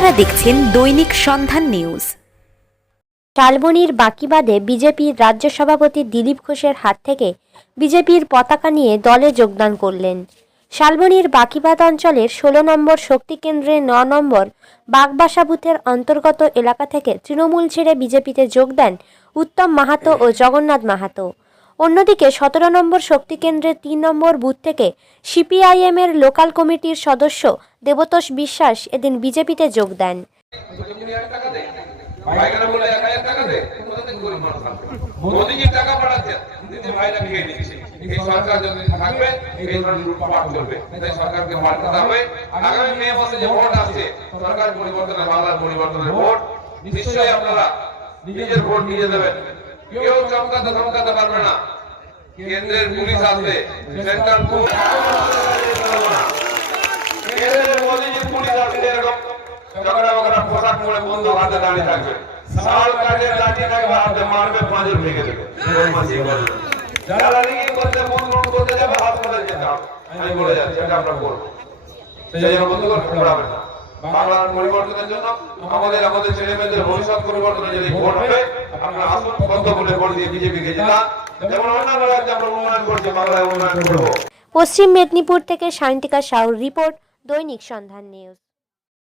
আপনারা দেখছেন দৈনিক সন্ধান নিউজ। শালবনীর বাকিবাদে বিজেপির রাজ্য সভাপতি দিলীপ ঘোষের হাত থেকে বিজেপির পতাকা নিয়ে দলে যোগদান করলেন। শালবনীর বাকিবাদ অঞ্চলের 16 নম্বর শক্তি কেন্দ্রের 9 নম্বর বাগবাসা বুথের অন্তর্গত এলাকা থেকে তৃণমূল ছেড়ে বিজেপিতে যোগ দেন উত্তম মাহাতো ও জগন্নাথ মাহাতো। অন্যদিকে 17 নম্বর শক্তি কেন্দ্রের 3 নম্বর বুথ থেকে সিপিআইএম এর লোকাল কমিটির সদস্য দেবতোষ বিশ্বাস এদিন বিজেপিতে যোগ দেন। নিজের ভোট নিজে দেবেন, কেউ চমকাতে ধমকাতে পারবে না। কেন্দ্রের পুলিশ আসবে, সেন্ট্রাল মোদীজির পুলিশ আসবে, এরকম ঝগড়া বগড়া পোশাক পরে বন্ধ হাতে দাঁড়িয়ে থাকবে, শাল কাজের লাঠি থাকবে হাতে, মারবে পাঁজর ভেঙে দেবে। যারা রিগিং করতে বন্ধ করতে যাবে হাত করে যেতে হবে, আমি বলে যাচ্ছি এটা আমরা করবো, সেই জন্য বন্ধ করতে পারবে না। বাংলার পরিবর্তনের জন্য আমাদের ছেলে মেয়েদের ভবিষ্যৎ পরিবর্তনের জন্য ভোট হবে। আপনারা আসুন, বন্ধ করে ভোট দিয়ে বিজেপিকে জেতান। যেমন অন্যান্য রাজ্যে আমরা উন্নয়ন করছি, বাংলায় উন্নয়ন করবো। পশ্চিম মেদিনীপুর থেকে সায়ন্তিকা সাহুর রিপোর্ট, দৈনিক সন্ধান নিউজ।